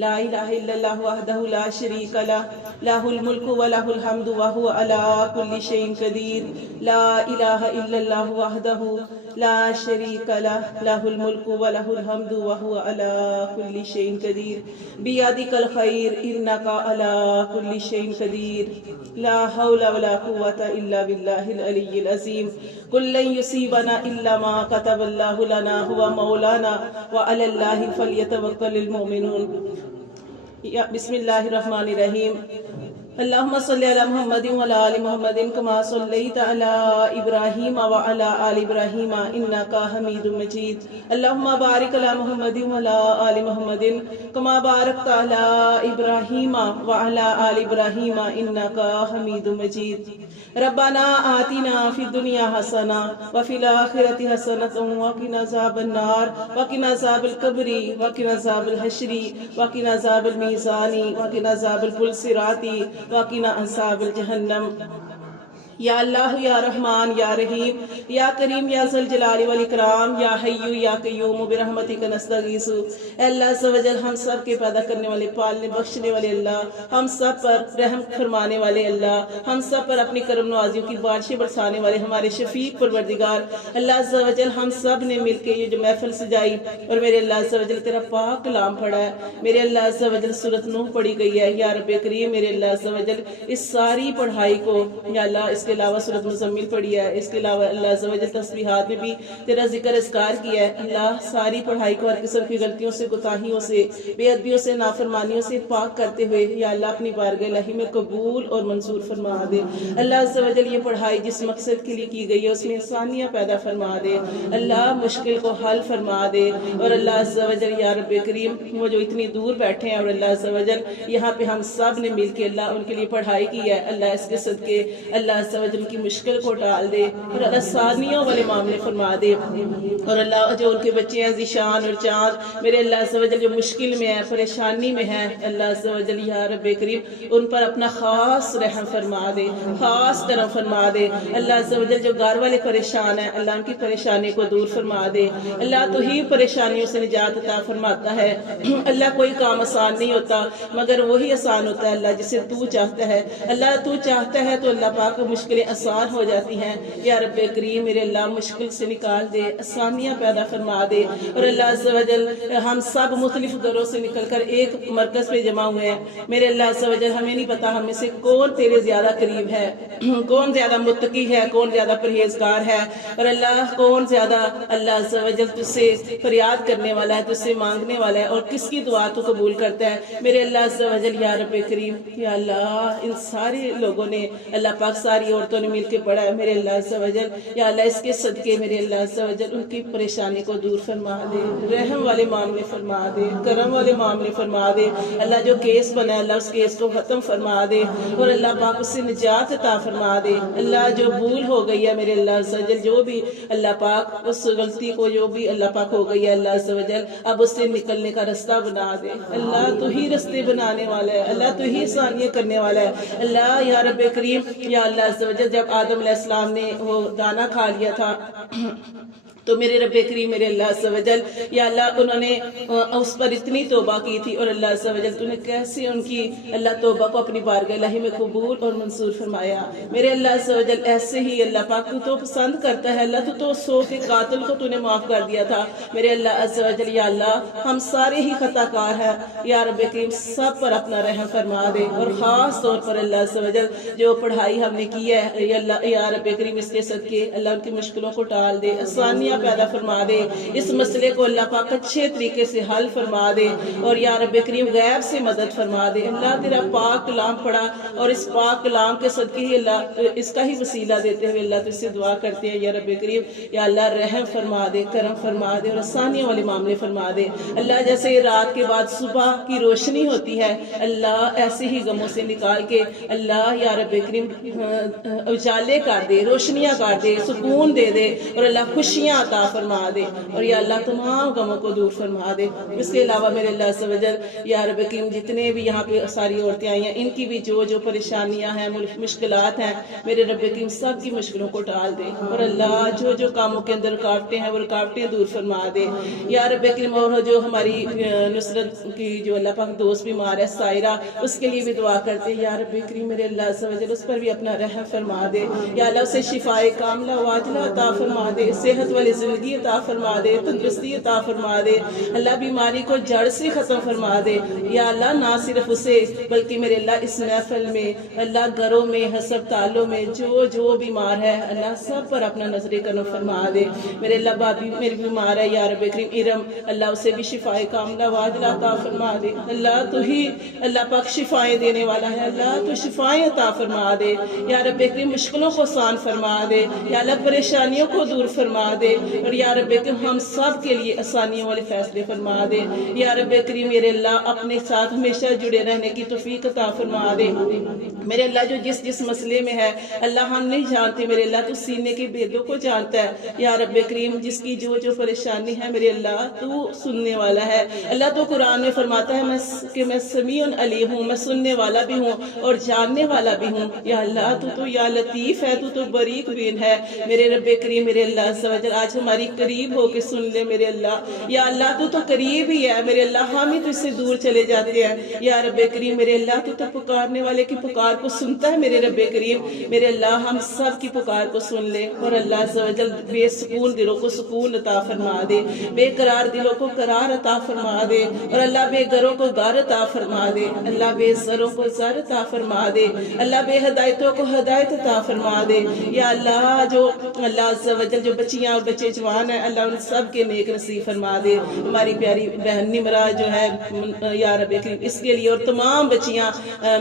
لا الہ الا اللہ وحدہ لا شریک لہ لہ الملک ولہ الحمد وہو علی کل شیء قدیر لا الہ الا اللہ وحدہ لا شریک لہ لہ الملک ولہ الحمد وہو علی کل شیء قدیر بیدک الخیر انک علی کل شیء قدیر لا حول ولا قوة الا باللہ العلی العظیم قل لن یصیبنا الا ما كتب اللہ لنا هو مولانا وعلی اللہ فلیتوکل المؤمنون۔ بسم اللہ الرحمن الرحیم۔ اللہم صلی علی محمد وعلی آل محمد کما صلیت علی ابراہیم وعلی آل ابراہیم انکا حمید مجید۔ اللہم بارک علی محمد وعلی آل محمد کما بارکت علی ابراہیم وعلی آل ابراہیم انکا حمید مجید۔ ربنا آتنا فی الدنیا حسنہ وفی الآخرۃ حسنۃ وقنا عذاب النار وقنا عذاب القبر وقنا عذاب الحشر وقنا عذاب المیزان وقنا عذاب الصراط وقنا عذاب الجہنم۔ یا اللہ یا رحمان یا رحیم یا کریم یا ذی الجلال والاکرام یا حی یا قیوم برحمتک نستغیث۔ اے اللہ عز و جل ہم سب کے پیدا کرنے والے، پالنے بخشنے والے اللہ، ہم سب پر رحم فرمانے والے اللہ، ہم سب پر اپنی کرم نوازیوں کی بارشیں برسانے والے ہمارے شفیق پروردگار اللہ عز و جل، ہم سب نے مل کے یہ جو محفل سجائی اور میرے اللہ عز و جل تیرا پاک کلام پڑھا ہے، میرے اللہ عز و جل سورۃ نوح پڑھی گئی ہے، یا رب کریم میرے اللہ عز و جل اس ساری پڑھائی کو یا اللہ اس کے علاوہ سورۃ مزمل پڑھی ہے، اس کے علاوہ اللہ عز و جل تسبیحات میں بھی تیرا ذکر اذکار کیا ہے، اللہ ساری پڑھائی کو ہر قسم کی غلطیوں سے، کوتاہیوں سے، بے ادبیوں سے، نافرمانیوں سے پاک کرتے ہوئے یا اللہ اپنی بارگاہ الہی میں قبول اور منظور فرما دے۔ اللہ عز و جل یہ پڑھائی جس مقصد کے لیے کی گئی ہے اس میں آسانیاں پیدا فرما دے، اللہ مشکل کو حل فرما دے، اور اللہ عز و جل یا رب کریم وہ جو اتنی دور بیٹھے ہیں اور اللہ عز و جل یہاں پہ ہم سب نے مل کے اللہ ان کے لیے پڑھائی کی ہے، اللہ اس کے صدقے اللہ عز و جل کی مشکل کو ٹال دے اور اللہ آسانیوں والے معاملے فرما دے، اور اللہ جو ان کے بچے ہیں ذیشان اور چاند میرے اللہ عز و جل جو مشکل میں ہے، پریشانی میں ہے، اللہ عز و جل یا رب کریم ان پر اپنا خاص رحم فرما دے، خاص کرم فرما دے۔ اللہ عز و جل جو گھر والے پریشان ہیں اللہ ان کی پریشانی کو دور فرما دے، اللہ تو ہی پریشانیوں سے نجات عطا فرماتا ہے، اللہ کوئی کام آسان نہیں ہوتا مگر وہی آسان ہوتا ہے اللہ جسے تو چاہتا ہے، اللہ تو چاہتا ہے تو اللہ پاک مشکلیں آسان ہو جاتی ہیں، یا رب کریم میرے اللہ مشکل سے نکال دے، آسانیاں پیدا فرما دے، اور اللہ عز و جل ہم سب مختلف گھروں سے نکل کر ایک مرکز پہ جمع ہوئے ہیں، میرے اللہ عز و جل ہمیں نہیں پتا ہم میں سے کون تیرے زیادہ قریب ہے، کون زیادہ متقی ہے، کون زیادہ پرہیزگار ہے، اور اللہ کون زیادہ اللہ عز و جل تجھ سے فریاد کرنے والا ہے، تجھ سے مانگنے والا ہے، اور کس کی دعا تو قبول کرتا ہے، میرے اللہ عز و جل یا رب کریم یا اللہ ان سارے لوگوں نے اللہ پاک ساری عورتوں نے مل کے پڑھا ہے، میرے اللہ عز و جل یا اللہ اس کے صدقے میرے اللہ عز و جل ان کی پریشانی کو دور فرما دے، رحم والے معاملے فرما دے، کرم والے معاملے فرما دے، اللہ جو کیس بنا ہے اللہ اس کیس کو ختم فرما دے، اور اللہ پاک اس سے نجات عطا فرما دے، اللہ جو بھول ہو گئی ہے میرے اللہ عز و جل جو بھی اللہ پاک اس غلطی کو جو بھی اللہ پاک ہو گئی ہے اللہ عز و جل اب اس سے نکلنے کا رستہ بنا دے، اللہ تو ہی رستے بنانے والا ہے، اللہ تو ہی آسانیاں کرنے والا ہے، اللہ یا رب کریم یا اللہ عز و جل جب آدم علیہ السلام نے وہ دانا کھا لیا تھا تو میرے رب کریم میرے اللہ عز و جل یا اللہ انہوں نے اس پر اتنی توبہ کی تھی، اور اللہ عز و جل تو نے کیسے ان کی اللہ توبہ کو اپنی بارگاہ الہی میں قبول اور منظور فرمایا، میرے اللہ عز و جل ایسے ہی اللہ پاک تو پسند کرتا ہے، اللہ تو 100 کے قاتل کو تو نے معاف کر دیا تھا، میرے اللہ عز و جل یا اللہ ہم سارے ہی خطا کار ہیں، یا رب کریم سب پر اپنا رحم فرما دے، اور خاص طور پر اللہ عز و جل جو پڑھائی ہم نے کی ہے یا اللہ یا رب کریم اس کے صدقے اللہ ان کی مشکلوں کو ٹال دے، آسانیاں پیدا فرما دے، اس مسئلے کو اللہ پاک اچھے طریقے سے حل فرما دے، اور یا رب کریم غیب سے مدد فرما دے، اللہ تیرا پاک کلام پڑھا اور اس پاک کلام کے صدقے ہی اللہ اس کا ہی وسیلہ دیتے ہوئے اللہ تجھ سے دعا کرتے ہیں، یا رب کریم یا اللہ رحم فرما دے، کرم فرما دے، اور آسانیوں والے معاملے فرما دے، اللہ جیسے رات کے بعد صبح کی روشنی ہوتی ہے اللہ ایسے ہی غموں سے نکال کے اللہ یا رب کریم اجالے کر دے، روشنیاں کر دے، سکون دے دے، اور اللہ خوشیاں عطا فرما دے اور یا اللہ تمام غموں کو دور فرما دے۔ اس کے علاوہ میرے اللہ عز و جل یا رب کریم جتنے بھی یہاں پہ ساری عورتیں آئی ہیں ان کی بھی جو پریشانیاں ہیں مشکلات ہیں میرے رب کریم سب کی مشکلوں کو ٹال دے اور اللہ جو کاموں کے اندر رکاوٹیں ہیں وہ رکاوٹیں دور فرما دے یا رب کریم۔ اور جو ہماری نصرت کی جو اللہ پاک دوست بیمار ہے سائرہ اس کے لیے بھی دعا کرتے یا رب کریم میرے اللہ عز و جل اس پر بھی اپنا رحم فرما دے یا اللہ اسے شفائے کاملہ واجلہ عطا فرما دے، صحت والی زندگی عطا فرما دے، تندرستی عطا فرما دے، اللہ بیماری کو جڑ سے ختم فرما دے یا اللہ۔ نہ صرف اسے بلکہ میرے اللہ اس محفل میں اللہ گھروں میں ہسپتالوں میں جو بیمار ہے اللہ سب پر اپنا نظر کرم فرما دے میرے اللہ۔ بابی میری بیمار ہے یا رب کریم ارم اللہ اسے بھی شفائے کاملہ واجلہ عطا فرما دے اللہ۔ تو ہی اللہ پاک شفائیں دینے والا ہے اللہ، تو شفائیں عطا فرما دے یا رب کریم، مشکلوں کو آسان فرما دے یا اللہ، پریشانیوں کو دور فرما دے اور یا رب کریم ہم سب کے لیے آسانیوں والے فیصلے فرما دے یا رب کریم میرے اللہ۔ اپنے ساتھ ہمیشہ جڑے رہنے کی توفیق عطا فرما دے میرے اللہ۔ جو جس مسئلے میں ہے اللہ ہم نہیں جانتے میرے اللہ، تو سینے کے بھیدوں کو جانتا ہے یا رب کریم۔ جس کی جو پریشانی ہے میرے اللہ تو سننے والا ہے اللہ۔ تو قرآن میں فرماتا ہے کہ میں سمیع علیم ہوں، میں سننے والا بھی ہوں اور جاننے والا بھی ہوں یا اللہ۔ تو یا لطیف ہے، تو بریک بین ہے میرے رب کریم میرے اللہ عز و جل۔ آج ہماری قریب ہو کے سن لے میرے اللہ یا اللہ، تو قریب ہی ہے میرے اللہ، ہم ہی تو اس سے دور چلے جاتے ہیں یا رب کریم میرے اللہ۔ تو پکارنے والے کی پکار کو سنتا ہے میرے رب کریم میرے اللہ۔ ہم سب کی پکار کو سن لے اور اللہ عز و جل بے سکون دلوں کو سکون عطا فرما دے، بے قرار دلوں کو قرار عطا فرما دے اور اللہ بے گھروں کو گھر عطا فرما دے اللہ، بے زروں کو زر عطا فرما دے اللہ، بے ہدایتوں کو ہدایت عطا فرما دے یا اللہ۔ جو اللہ عز و جل جو بچیاں اور بچے جوان ہیں اللہ ان سب کے نیک نصیب فرما دے۔ ہماری پیاری بہن نمرہ جو ہے یا رب کریم اس کے لیے اور تمام بچیاں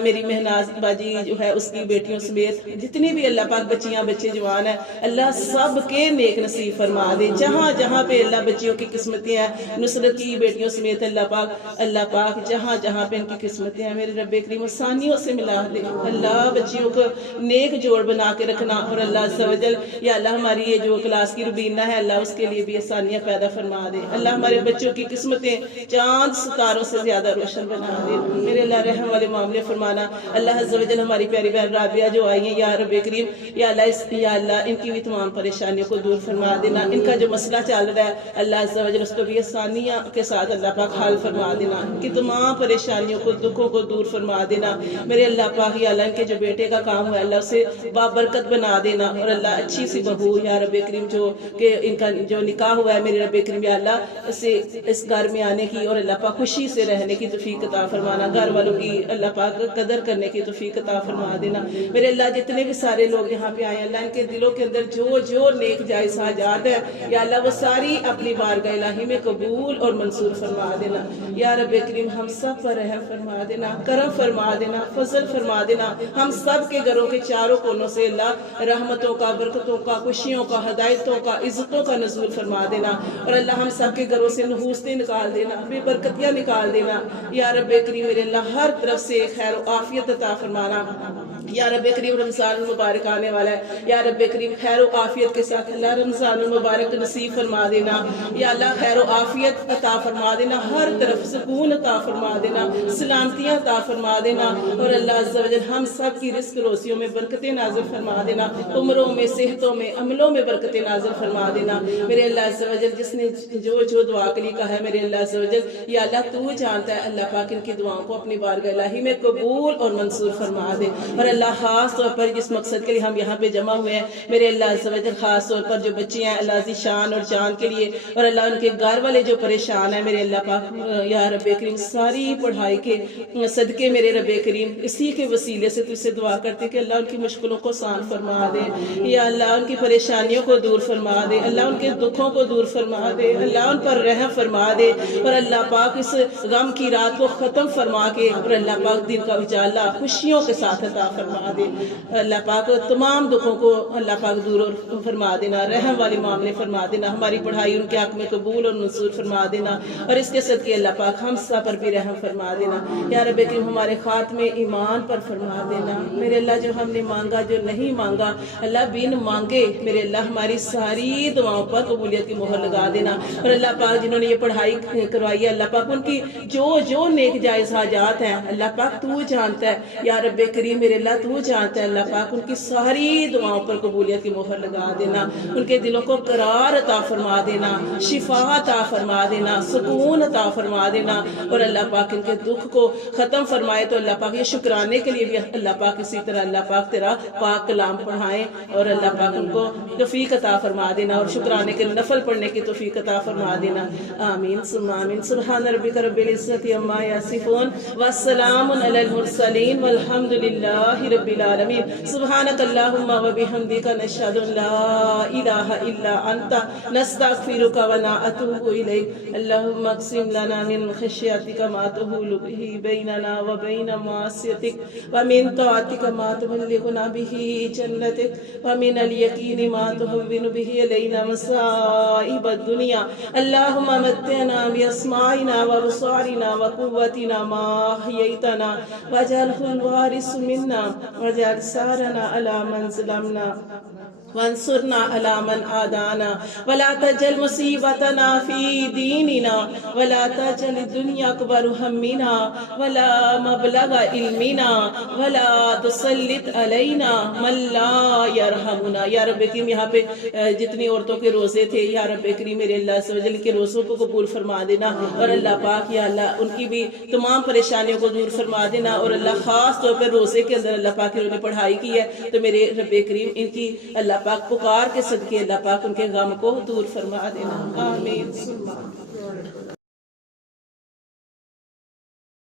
میری مہناز باجی جو ہے اس کی بیٹیوں سمیت جتنی بھی اللہ پاک بچیاں بچے جوان ہیں اللہ سب کے نیک نصیب فرما دے۔ جہاں پہ اللہ بچیوں کی قسمتیں ہیں نصرت کی بیٹیوں سمیت اللہ پاک جہاں پہ ان کی قسمتیں ہیں میرے رب کریم آسانیوں سے ملا دے اللہ۔ بچیوں کو نیک جوڑ بنا کے رکھنا اور اللہ عز و جل یا اللہ ہماری یہ جو کلاس کی روبینہ ہے اللہ اس کے لیے بھی آسانیاں پیدا فرما دے اللہ۔ ہمارے بچوں کی قسمتیں چاند ستاروں سے زیادہ روشن بنا دے میرے اللہ۔ رحم والے معاملے فرمانا اللہ عز و جل۔ ہماری پیاری بہن رابعہ جو آئی ہیں یا رب کریم یا اللہ ان کی بھی تمام پریشانیوں کو دور فرما دینا۔ ان کا جو مسئلہ چل رہا ہے اللہ عز و جل اس کو بھی آسانیاں کے ساتھ اللہ پاک حل فرما دینا، ان کی تمام پریشانیوں کو دکھوں کو دور فرما دینا میرے اللہ پاک یا اللہ۔ ان کے جو بیٹے کا کام ہوا اللہ اسے بابرکت بنا دینا اور اللہ اچھی سی بہو یا رب کریم جو کہ ان کا جو نکاح ہوا ہے میرے رب کریم یا اللہ اسے اس گھر میں آنے کی اور اللہ پاک خوشی سے رہنے کی توفیق عطا فرمانا، گھر والوں کی اللہ پاک قدر کرنے کی توفیق عطا فرما دینا میرے اللہ۔ جتنے بھی سارے لوگ یہاں پہ آئے اللہ ان کے دلوں کے اندر جو نیک جائز حاجات ہے یا اللہ وہ ساری اپنی بارگاہ الہی میں قبول اور منصور فرما دینا یا رب کریم۔ ہم سب پر رحم فرما دینا، کرم فرما دینا، فضل فرما دینا۔ ہم سب کے گھروں کے چاروں کونوں سے اللہ رحمتوں کا، برکتوں کا، خوشیوں کا، ہدایتوں کا، عزتوں کا نزول فرما دینا اور اللہ ہم سب کے گھروں سے نحوستیں نکال دینا، بے برکتیاں نکال دینا یا رب کریم میرے اللہ۔ ہر طرف سے خیر و عافیت عطا فرمانا یا رب کریم۔ رمضان المبارک آنے والا ہے یا رب کریم، خیر و عافیت کے ساتھ اللہ رمضان المبارک نصیب فرما دینا یا اللہ۔ خیر و عافیت عطا فرما دینا، ہر طرف سکون عطا فرما دینا، سلامتیاں عطا فرما دینا اور اللہ عز و جل ہم سب کی رزق روزیوں میں برکتیں نازل فرما دینا، عمروں میں، صحتوں میں، عملوں میں برکتیں نازل فرما دینا میرے اللہ عز و جل۔ جس نے جو دعا کے لیے کہا ہے میرے اللہ عز و جل یا اللہ تو جانتا ہے اللہ پاک ان کی دعاؤں کو اپنی بارگاہ الہی میں قبول اور منصور فرما دے اور اللہ خاص طور پر جس مقصد کے لیے ہم یہاں پہ جمع ہوئے ہیں میرے اللہ عز و جل، خاص طور پر جو بچے ہیں اللہ عزیز شان اور جان کے لیے اور اللہ ان کے گھر والے جو پریشان ہیں میرے اللہ پاک یا رب کریم ساری پڑھائی کے صدقے میرے رب کریم اسی کے وسیلے سے تو اسے دعا کرتے کہ اللہ ان کی مشکلوں کو آسان فرما دے یا اللہ، ان کی پریشانیوں کو دور فرما دے اللہ، ان کے دکھوں کو دور فرما دے اللہ، ان پر رحم فرما دے اور اللہ پاک اس غم کی رات کو ختم فرما کے اور اللہ پاک دن کا اجالا خوشیوں کے ساتھ عطا فرما فرما دے اللہ پاک، تمام دکھوں کو اللہ پاک دور فرما دینا، رحم والے معاملے فرما دینا، ہماری پڑھائی ان کے حق میں قبول اور منظور فرما دینا، اور اس کے صدقے اللہ پاک ہم سب پر بھی رحم فرما دینا یا رب کریم، ہمارے خاتمے ایمان پر فرما دینا میرے اللہ۔ جو ہم نے مانگا جو نہیں مانگا اللہ بن مانگے میرے اللہ ہماری ساری دعاؤں پر قبولیت کی مہر لگا دینا، اور اللہ پاک جنہوں نے یہ پڑھائی کروائی ہے اللہ پاک ان کی جو نیک جائز حاجات ہیں اللہ پاک تو جانتا ہے یا رب کریم میرے اللہ، تو جانتا ہے اللہ پاک، ان کی ساری دعاؤں پر قبولیت کی مہر لگا دینا، ان کے دلوں کو قرار عطا فرما دینا، شفا عطا فرما دینا، سکون عطا فرما دینا، اور اللہ پاک ان کے دکھ کو ختم فرمائے۔ تو اللہ پاک یہ شکرانے کے لیے بھی اللہ پاک اسی طرح اللہ پاک تیرا پاک کلام پڑھائیں، اور اللہ پاک ان کو توفیق عطا فرما دینا، اور شکرانے کے نفل پڑھنے کی توفیق عطا فرما دینا، آمین ثم آمین۔ سبحان ربک رب العزت عما یصفون والسلام علی المرسلین والحمد للہ رب العالمین۔ سبحانک اللہم وبحمدک نشہد ان لا الہ الا انت نستغفرک ونتوب الیک۔ اللہم اقسم لنا من خشیتک ما تحول به بیننا وبین معصیتک ومن طاعتک ما تبلغنا به جنتک ومن الیقین ما تهون به علینا مصائب الدنیا۔ اللہم متعنا باسماعنا وابصارنا وقوتنا ما احییتنا واجعله الوارث منا واجعل ثارنا علی من ظلمنا وانصرنا على من عادانا ولا تجعل مصیبتنا فی دیننا ولا تجعل الدنیا اکبر ہمنا ولا مبلغ علمنا ولا تسلط علینا من لا یرحمنا۔ یا رب کریم یہاں پہ جتنی عورتوں کے روزے تھے یا رب کریم میرے اللہ عز و جل کے روزوں کو قبول فرما دینا، اور اللہ پاک یا اللہ ان کی بھی تمام پریشانیوں کو دور فرما دینا، اور اللہ خاص طور پر روزے کے اندر اللہ پاک انہوں نے پڑھائی کی ہے تو میرے رب کریم ان کی اللہ پاک پکار کے صدقے اللہ پاک ان کے غم کو دور فرما دینا، آمین۔